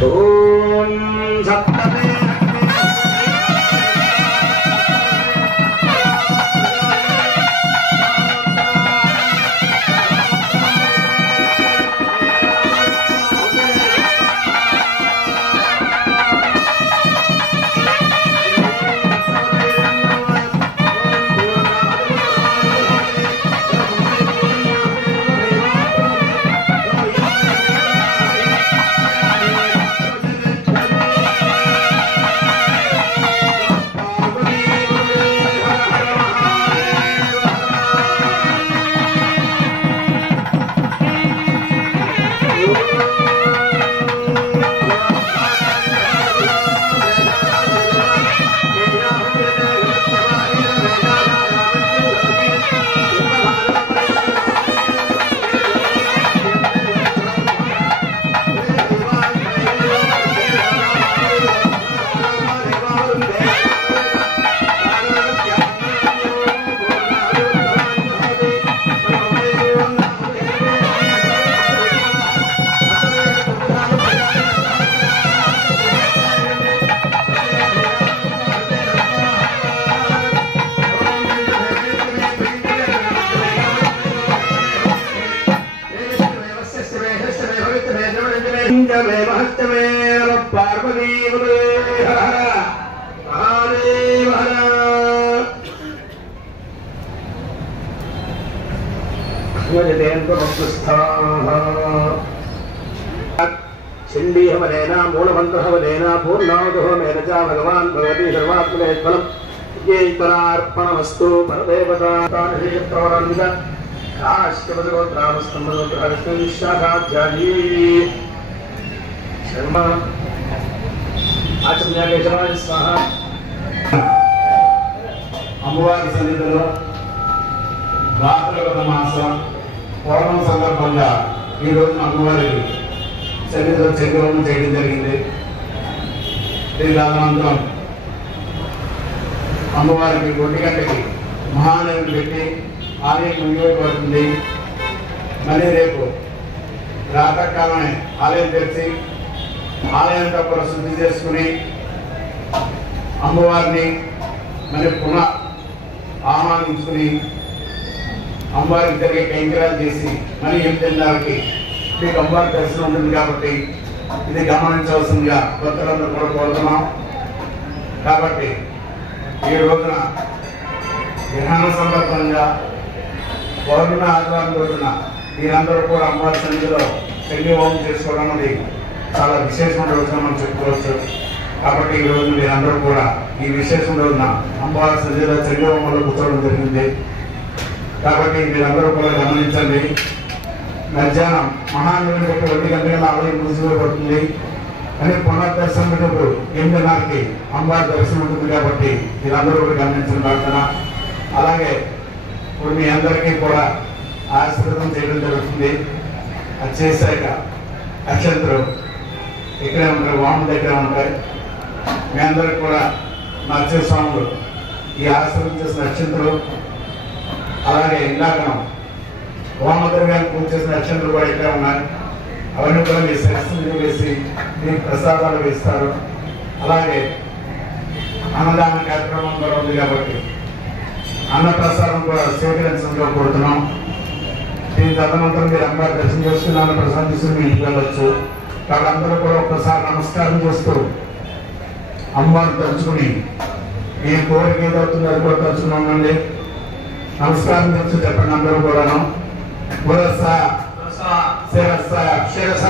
ఓం సప్తమే चंडीहवनेना मूलमंत्रहवनेना पूर्णावधोमेन च भगवान् भगवती सर्वात्मने फलम् येतरार्पणमस्तु परदेवतानिषेत्रवरन्द काश्यपदगोत्रामस्तम्भगोत्रहविष्णुविशाखाध्यायी शर्मा आचम्याकेशवाय स्वाहा అమ్మవారి సన్నిధిలో భాద్రపద మాసం పౌర్ణమి సందర్భంగా ఈ రోజున అమ్మవారికి సన్నిధిలో చక్రవం చేయడం జరిగింది. దీని అనంతరం అమ్మవారికి 1 గంటకి మహానైవేద్యం పెట్టి ఆలయం ముగియబడుతుంది. మళ్ళీ రేపు ప్రాతకాలమే ఆలయం తెరిచి ఆలయంతో కూడా శుద్ధి చేసుకుని అమ్మవారిని మరి పునః ఆహ్వానించుకుని అమ్మవారికి జరిగే కైంకర్యాలు చేసి మరి 8:30కి మీకు అమ్మవారి దర్శనం ఉంటుంది. కాబట్టి ఇది గమనించవలసిందిగా భక్తులందరూ కూడా కోరుతున్నాం. కాబట్టి ఈ రోజున గ్రహణ సందర్భంగా పౌర్ణమి ఆదివారం రోజున మీరందరూ కూడా అమ్మవారి సన్నిధిలో చండీ హోమం చేసుకోవడం అనేది చాలా విశేషమైన రోజున మనం చెప్పుకోవచ్చు. కాబట్టి ఈ రోజు మీరందరూ కూడా ఈ విశేషం రోజున అమ్మవారి సన్నిధిలో చండీ హోమంలో కూర్చోవడం జరిగింది. కాబట్టి మీరందరూ కూడా గమనించండి. మధ్యాహ్నం మహానైవేద్యం పెట్టి 1 గంటల ఆలయం మూసివేయబడుతుంది. కానీ పునర్దర్శనం పెట్టినప్పుడు 8:30కి అమ్మవారి దర్శనం ఉంటుంది. కాబట్టి మీరందరూ కూడా గమనించిన ప్రార్థన. అలాగే ఇప్పుడు మీ అందరికీ కూడా ఆశీర్వాదం చేయడం జరుగుతుంది. అది చేశాక అక్షంతలు ఇక్కడే ఉంటాయి, వాము దగ్గర ఉంటాయి. మీ అందరికి కూడా నచ్చే స్వాములు ఈ ఆశ్రమం చేసిన అక్షంతలు, అలాగే ఇందాక వామద్రవ్యాన్ని పూజ చేసిన అక్షంతలు కూడా ఇక్కడే ఉన్నాయి. అవన్నీ కూడా మీ శిరస్సు మీద వేసి మీకు ప్రసాదాలు వేస్తారు. అలాగే అన్నదాన కార్యక్రమం కూడా ఉంది. కాబట్టి అన్న ప్రసాదం కూడా స్వీకరించడం కోరుతున్నాం. దీని తదనంతరం మీరు అమ్మవారి దర్శనం చేసుకుని అన్న ప్రసాదం తీసుకుని మీ ఇంటికి వెళ్ళొచ్చు. కాబట్టి అందరూ కూడా ఒక్కసారి నమస్కారం చేస్తూ అమ్మవారిని తలుచుకుని మీ కోరిక ఏదవుతుందో అది కూడా తలుచుకున్నామండి. నమస్కారం చేస్తూ చెప్పండి అందరూ కూడాను. శిరస శిరస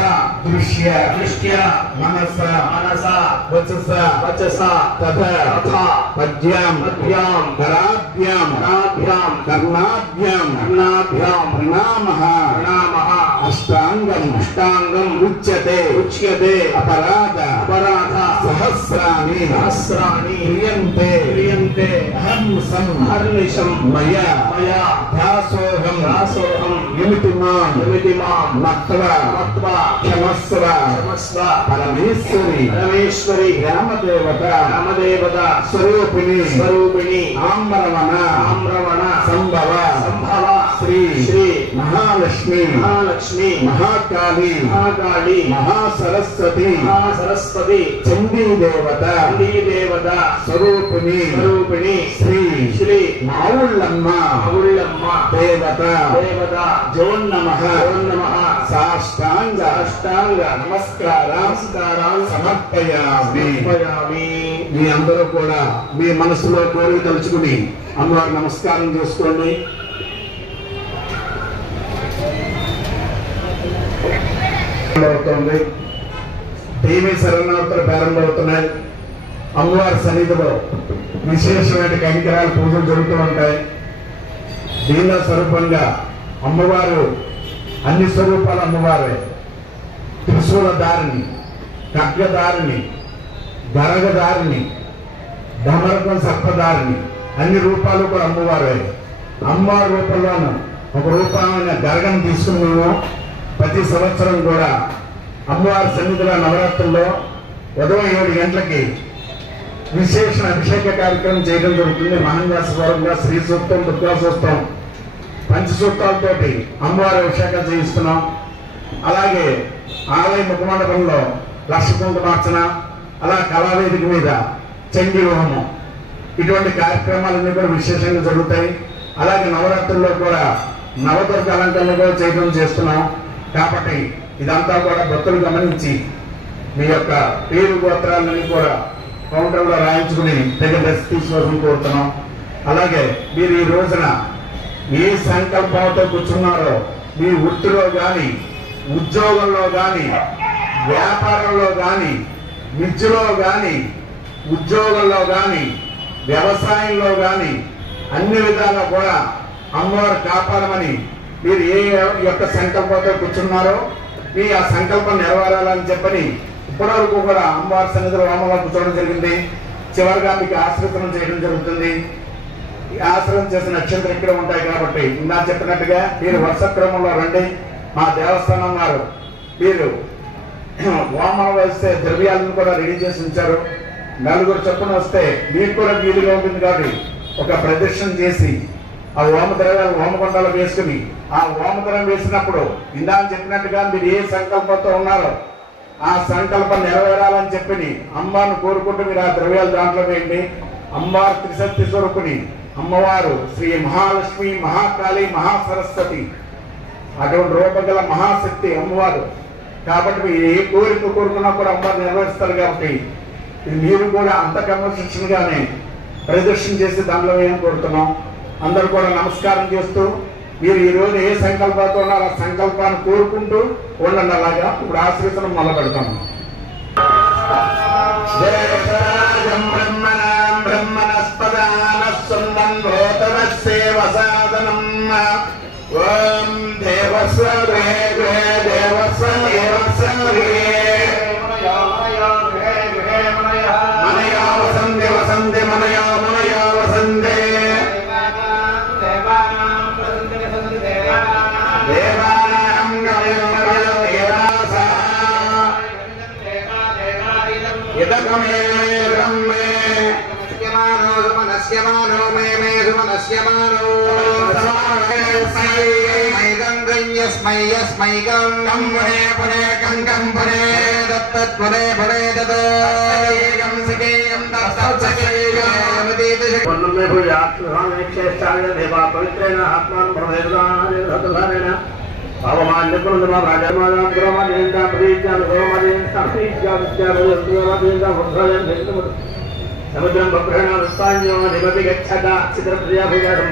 దృశ్య దృష్ట్య మనస మనస వచస వచస తథ తథ పద్యాం పద్యాం కరాభ్యాం కరాభ్యాం కర్ణాభ్యాం కర్ణాభ్యాం ప్రణామః ప్రణామః అష్టాంగం అష్టాంగం ఉచ్యతే ఉచ్యతే అపరాధ అపరాధ సహస్రాణి సహస్రాణి క్రియంతే క్రియంతే అహర్నిశం అహర్నిశం మయా మయా దాసోహం దాసోహం యుమితిమాం యుమితిమాం మత్వా మత్వా క్షమస్వ క్షమస్వ పరమేశ్వరి పరమేశ్వరి రామదేవత రామదేవత స్వరూపిణి స్వరూపిణి ఆమ్రవణ ఆమ్రవణ సంభవ సంభవ శ్రీ శ్రీ మహాలక్ష్మి మహాలక్ష్మి మహాకాళి మహాకాళి మహాసరస్వతి మహాసరస్వతి చండీ దేవత దేవత స్వరూపిణి శ్రీ శ్రీ మావుళ్ళమ్మ దేవత జోన్ నమః సాష్టాంగ నమస్కారం సమర్పయామి. మీ అందరూ కూడా మీ మనసులో కోరిక తలుచుకుని అమ్మవారి నమస్కారం చేసుకోండి. అవుతుంది దేవి శరణార్థులు ప్రారంభమవుతున్నాయి. అమ్మవారి సన్నిధిలో విశేషమైన కైంకర్యాలు పూజలు జరుగుతూ ఉంటాయి. దీనిలో స్వరూపంగా అమ్మవారు అన్ని స్వరూపాల అమ్మవారే. త్రిశూల దారిని, ఖడ్గదారిని, గరగదారిని, ధమరకం సర్పదారిని, అన్ని రూపాలు కూడా అమ్మవారే. అమ్మవారి రూపంలోనూ ఒక రూపమైన గరగను తీసుకుని మేము ప్రతి సంవత్సరం కూడా అమ్మవారి సన్నిధిలో నవరాత్రుల్లో ఉదయం 7 గంటలకి విశేష అభిషేక కార్యక్రమం చేయడం జరుగుతుంది. మహాన్యాసపరంగా శ్రీ సూక్తం, దుర్గా సూక్తం, పంచసూక్తాలతోటి అమ్మవారి అభిషేకం చేయిస్తున్నాం. అలాగే ఆలయ ముఖమండపంలో లక్ష కుంకుమార్చన, అలా కళావేదిక మీద చండీ హోమం, ఇటువంటి కార్యక్రమాలన్నీ కూడా విశేషంగా జరుగుతాయి. అలాగే నవరాత్రుల్లో కూడా నవదుర్గ అలంకరణ కూడా చేయడం చేస్తున్నాం. కాబట్టి ఇదంతా కూడా భక్తులు గమనించి మీ యొక్క పేరు గోత్రాలన్నీ కూడా కౌంటర్లో రాయించుకుని తగిన డ్రెస్ తీసుకోవాలని కోరుతున్నాం. అలాగే మీరు ఈ రోజున ఏ సంకల్పంతో కూర్చున్నారో మీ వృత్తిలో కానీ, ఉద్యోగంలో కానీ, వ్యాపారంలో కానీ, విద్యలో కానీ, ఉద్యోగంలో కానీ, వ్యవసాయంలో కానీ అన్ని విధాలా కూడా అమ్మవారు కాపాడమని మీరు ఏ యొక్క సంకల్పంతో కూర్చున్నారో మీ ఆ సంకల్పం నెరవేరాలని చెప్పని ఇప్పటివరకు కూడా అమ్మవారి సన్నిధిలో హోమంలో కూర్చోవడం జరిగింది. చివరిగా మీకు ఆశ్రితం చేయడం జరుగుతుంది. ఈ ఆశ్రమం చేసిన నక్షత్రం ఇక్కడ ఉంటాయి కాబట్టి ఇందా చెప్పినట్టుగా మీరు వరుస క్రమంలో రండి. మా దేవస్థానం వారు మీరు హోమం వేస్తే ద్రవ్యాలను కూడా రెడీ చేసి ఉంచారు. 4 చొప్పున వస్తే మీకు కూడా వీలుగా ఉంటుంది కాబట్టి ఒక ప్రదర్శన చేసి ఆ హోమద్రవ్యాలు హోమకొండలు వేసుకుని ఆ హోమద్రవం వేసినప్పుడు ఇందా చెప్పినట్టుగా మీరు ఏ సంకల్పంతో ఉన్నారో ఆ సంకల్పం నెరవేరాలని చెప్పి అమ్మవారిని కోరుకుంటూ మీరు ఆ ద్రవ్యాలు దాంట్లో వేయండి. అమ్మవారు త్రిశక్తి స్వరూపిణి అమ్మవారు శ్రీ మహాలక్ష్మి, మహాకాళి, మహాసరస్వతి, అటువంటి రూపగల మహాశక్తి అమ్మవారు. కాబట్టి మీరు ఏ కోరిక కోరుకున్నా కూడా అమ్మవారు నెరవేరుస్తారు. కాబట్టి ఇది మీరు కూడా అంత క్రమశిక్షణగానే ప్రదర్శన చేసి దానిలో ఏం కోరుతున్నాం. అందరూ కూడా నమస్కారం చేస్తూ మీరు ఈ రోజు ఏ సంకల్పంతో ఉన్నారో ఆ సంకల్పాన్ని కోరుకుంటూ ఉండండి. అలాగా ఇప్పుడు ఆశ్రితం మొదలు పెడతాము. ఓం దేవస్వే మనయా వసంతే వసంతే మనయా మనయా వసంతే దేవానాం ఇదకమే బ్రహ్మే సుమనస్యమానో మే మే సుమనస్యమానో యస్మై యస్మై గంగం పునే పునే గంగం పునే దత్తత్ పునే పునే దత్తం సకేయం దత్తత్ సకేయం వన్నమే భూయాత్మేక్షేష్టాయ దేవా పవిత్రేణ ఆత్మానం ప్రవేదాన దత్తధారేణ పావమాన్యకులందమా రాజమానాం గ్రహమాదేంతా ప్రదీత్యాం గ్రహమాదేంతా ప్రదీత్యాం విద్యామాదేంతా వృద్ధాయం దేంతం సముద్రం బప్రహణ వస్తాన్యో నిమపి గచ్చత చిత్రప్రజాభూజాతం.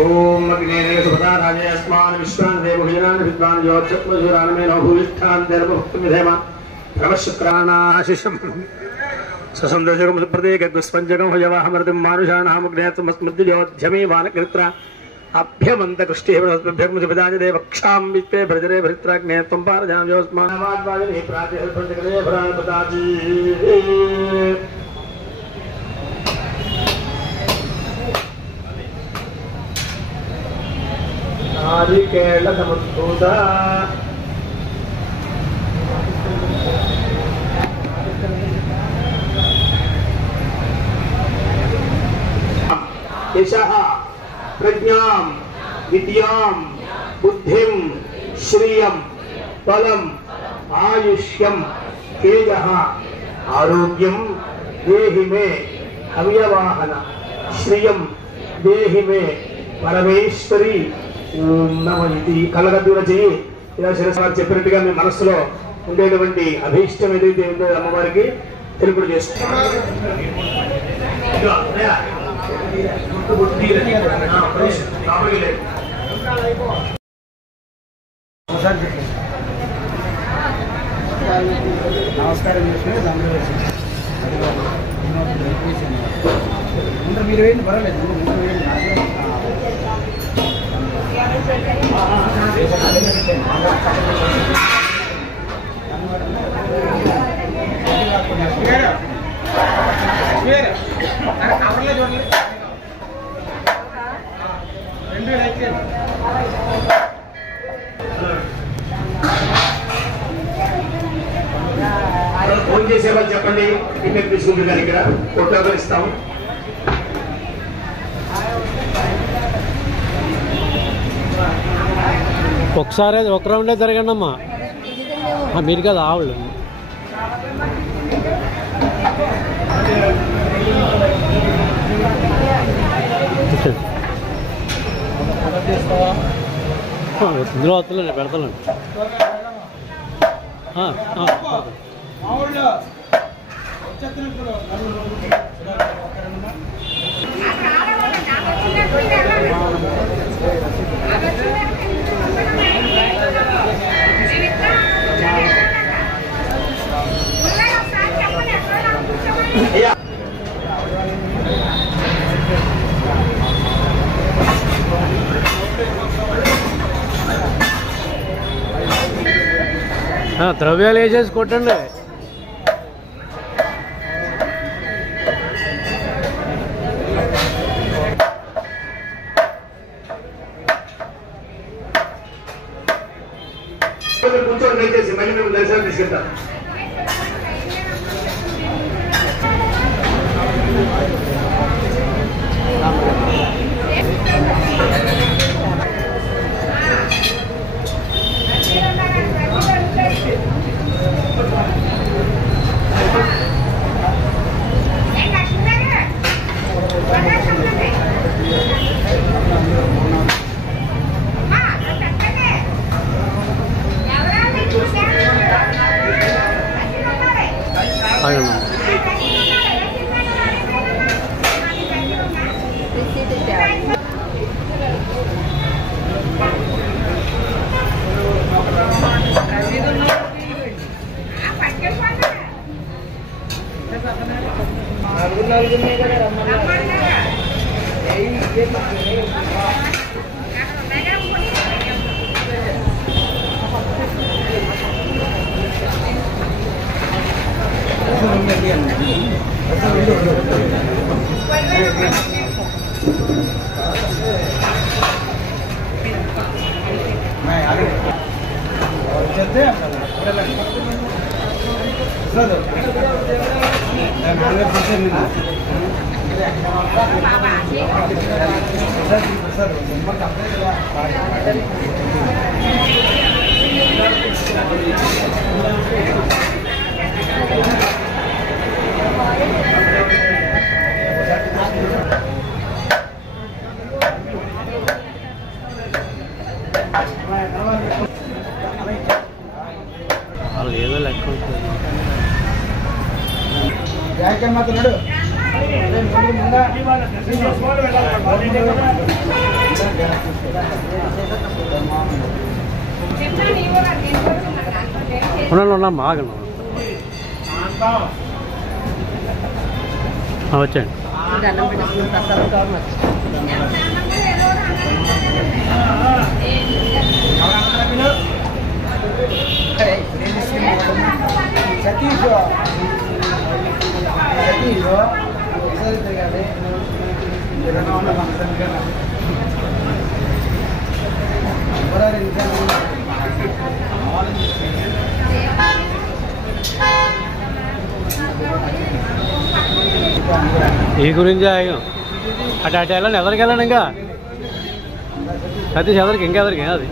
ఓం అగ్నేయ సుపదారాజే అస్మాన్ విశ్వాన్ దేవభుజనాన్ విద్వాన్ జ్యోత్సత్మజురాన్ మే నో భూయిష్ఠాన్ దేవభక్తిమిధేమ ప్రవశుక్రాణాశిషం ససందశకం సుప్రదేకం స్పంజకం హయవాహమృతం మానుషాణాముగ్నేత్మస్మృద్యోధ్యమే వానకృత్ర అభ్యమంతకృష్టిభ్యం సుపదాజదే వక్షాం విత్తే భజరే భరిత్రాగ్నే త్వం పారజామ్యోస్మాన్వాద్వాదిని ప్రాతిహల్పంచకలే భరాపతాజీ. నారికేళ సముద్భూత ప్రజ్ఞాం విద్యాం బుద్ధిం శ్రియం బలం ఆయుష్యం తేజః ఆరోగ్యం దేహి మే హవ్యవాహన శ్రియం దేహి మే పరమేశ్వరి ఓం నమః. ఇది కళ్ళగద్దున చెయ్యి. ఇలా శిరస్వారు చెప్పినట్టుగా మీ మనస్సులో ఉండేటువంటి అభీష్టం ఏదైతే ఉందో అమ్మవారికి తెలుపుడు చేస్తుంది. నమస్కారం మీరు ఏంటి పర్వాలేదు కవర్లో చూడండి 2 అయితే ఫోన్ చేసే వాళ్ళు చెప్పండి. టికెట్ తీసుకుంటున్నారు ఇక్కడ ఫోటోలు ఇస్తాం. ఒకసారి ఒక రౌండే జరగండి అమ్మా. మీరు కదా ఆవిడ ఇందులో వస్తలే పెడతానండి. ద్రవ్యాలు వేసేసి కొట్టండి. కూర్చోండి దయచేసి, మళ్ళీ మేము దర్శనం తీసుకెళ్తాం. ఏదో లెక్క మాట్లాడు ఉన్నాం ఆగను వచ్చండి. సతీష్ ఒకసారి తిరగాలి ఈ గురించి అటు అటు వెళ్ళండి, ఎవరికి వెళ్ళండి ఇంకా సతీష్ ఎదరికి ఇంకెదరికి అది